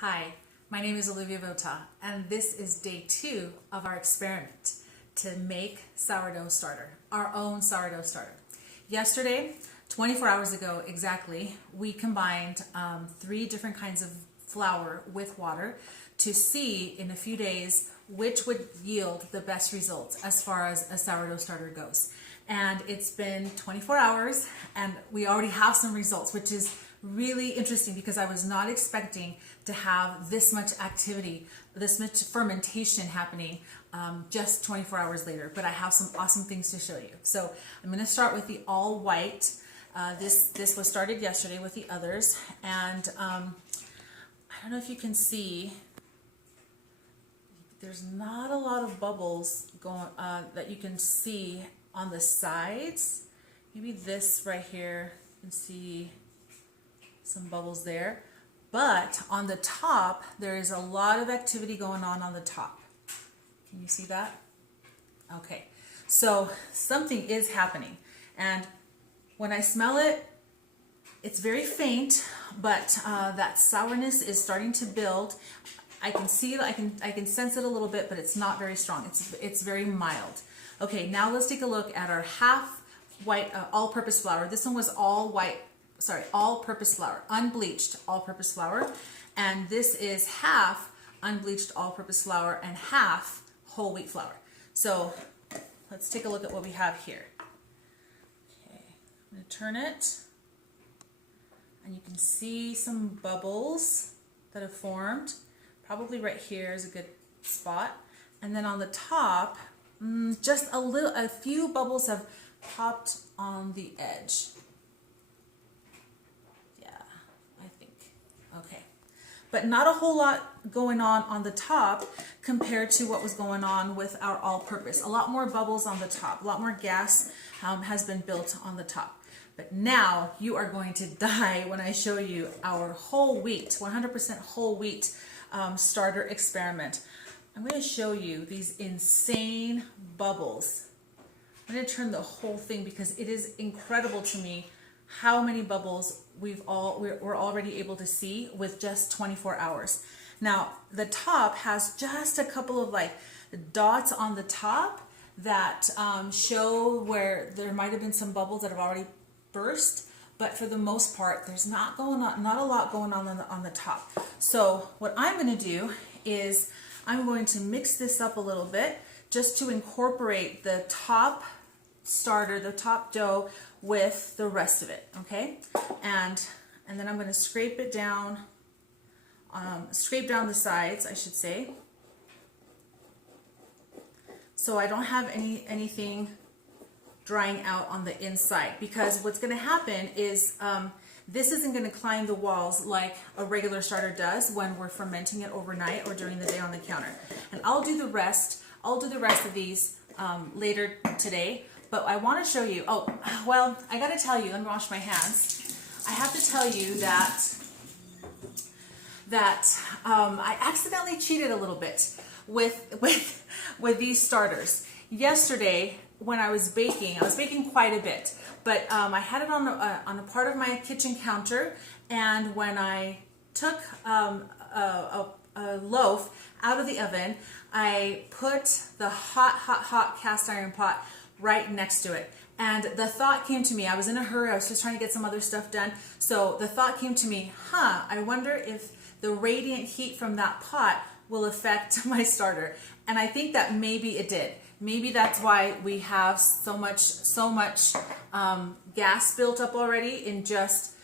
Hi, my name is Olivia Vota, and this is day 2 of our experiment to make sourdough starter, our own sourdough starter. Yesterday, 24 hours ago exactly, we combined 3 different kinds of flour with water to see in a few days which would yield the best results as far as a sourdough starter goes. And it's been 24 hours and we already have some results, which is really interesting because I was not expecting to have this much activity, this much fermentation happening just 24 hours later. But I have some awesome things to show you. So I'm going to start with the all white. This was started yesterday with the others, and I don't know if you can see. There's not a lot of bubbles going that you can see on the sides. Maybe this right here, you can see some bubbles there. But on the top, there is a lot of activity going on the top. Can you see that? Okay, so something is happening. And when I smell it, it's very faint, but that sourness is starting to build. I can see it, I can sense it a little bit, but it's not very strong. It's very mild. Okay, now let's take a look at our half white all-purpose flour. This one was all white, sorry, all-purpose flour, unbleached all-purpose flour. And this is half unbleached all-purpose flour and half whole wheat flour. So let's take a look at what we have here. Okay, I'm going to turn it, and you can see some bubbles that have formed. Probably right here is a good spot. And then on the top, just a few bubbles have popped on the edge. Yeah, I think. Okay. But not a whole lot going on the top compared to what was going on with our all-purpose. A lot more bubbles on the top. A lot more gas has been built on the top. But now you are going to die when I show you our whole wheat, 100% whole wheat starter experiment. I'm going to show you these insane bubbles. I'm going to turn the whole thing because it is incredible to me how many bubbles we're already able to see with just 24 hours. Now the top has just a couple of like dots on the top that show where there might have been some bubbles that have already burst. But for the most part, there's not a lot going on the top. So what I'm going to do is I'm going to mix this up a little bit just to incorporate the top starter, the top dough, with the rest of it. Okay, and then I'm going to scrape it down, scrape down the sides, I should say, so I don't have anything drying out on the inside, because what's going to happen is this isn't going to climb the walls like a regular starter does when we're fermenting it overnight or during the day on the counter. And I'll do the rest of these later today, but I want to show you, oh, well, I got to tell you, let me wash my hands. I have to tell you that I accidentally cheated a little bit with these starters. Yesterday, when I was baking quite a bit, but I had it on a part of my kitchen counter, and when I took a loaf out of the oven, I put the hot cast iron pot right next to it. And the thought came to me, I was in a hurry, I was just trying to get some other stuff done, so the thought came to me, I wonder if the radiant heat from that pot will affect my starter. And I think that maybe it did. Maybe that's why we have so much gas built up already in just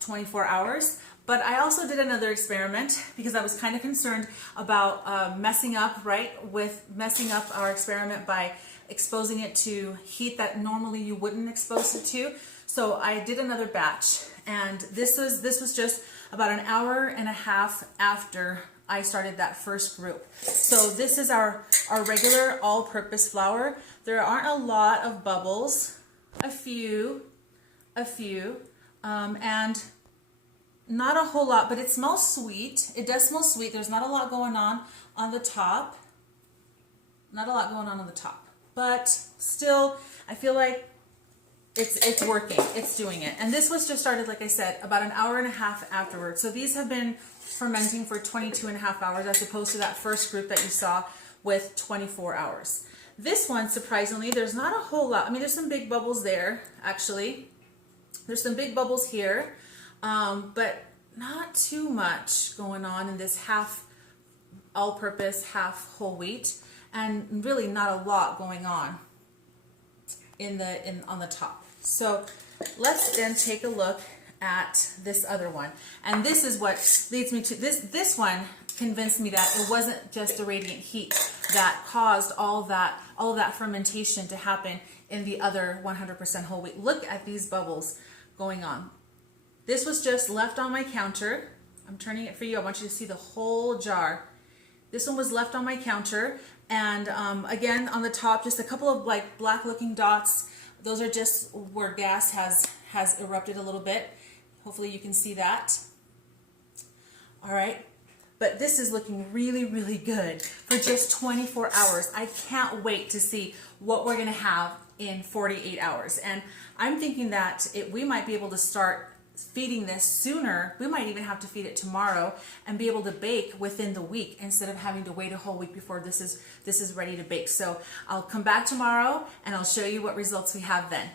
24 hours. But I also did another experiment because I was kind of concerned about messing up our experiment by exposing it to heat that normally you wouldn't expose it to. So I did another batch, and this was just about an hour and a half after I started that first group. So this is our regular all-purpose flour. There aren't a lot of bubbles, a few, and not a whole lot, but it smells sweet. It does smell sweet. There's not a lot going on the top. Not a lot going on the top, but still, I feel like it's working, it's doing it. And this was just started, like I said, about an hour and a half afterwards. So these have been fermenting for 22 and a half hours as opposed to that first group that you saw with 24 hours. This one, surprisingly, there's not a whole lot. I mean, there's some big bubbles there, actually. There's some big bubbles here, but not too much going on in this half all-purpose, half whole wheat, and really not a lot going on on the top. So let's then take a look at this other one, and this is what leads me to this one convinced me that it wasn't just the radiant heat that caused all of that fermentation to happen in the other 100% whole wheat. Look at these bubbles going on. This was just left on my counter. I'm turning it for you. I want you to see the whole jar. This one was left on my counter, and again on the top just a couple of like black looking dots. Those are just where gas has erupted a little bit. Hopefully you can see that. All right, but this is looking really, really good for just 24 hours. I can't wait to see what we're gonna have in 48 hours. And I'm thinking that we might be able to start feeding this sooner. We might even have to feed it tomorrow and be able to bake within the week instead of having to wait a whole week before this is ready to bake. So I'll come back tomorrow and I'll show you what results we have then.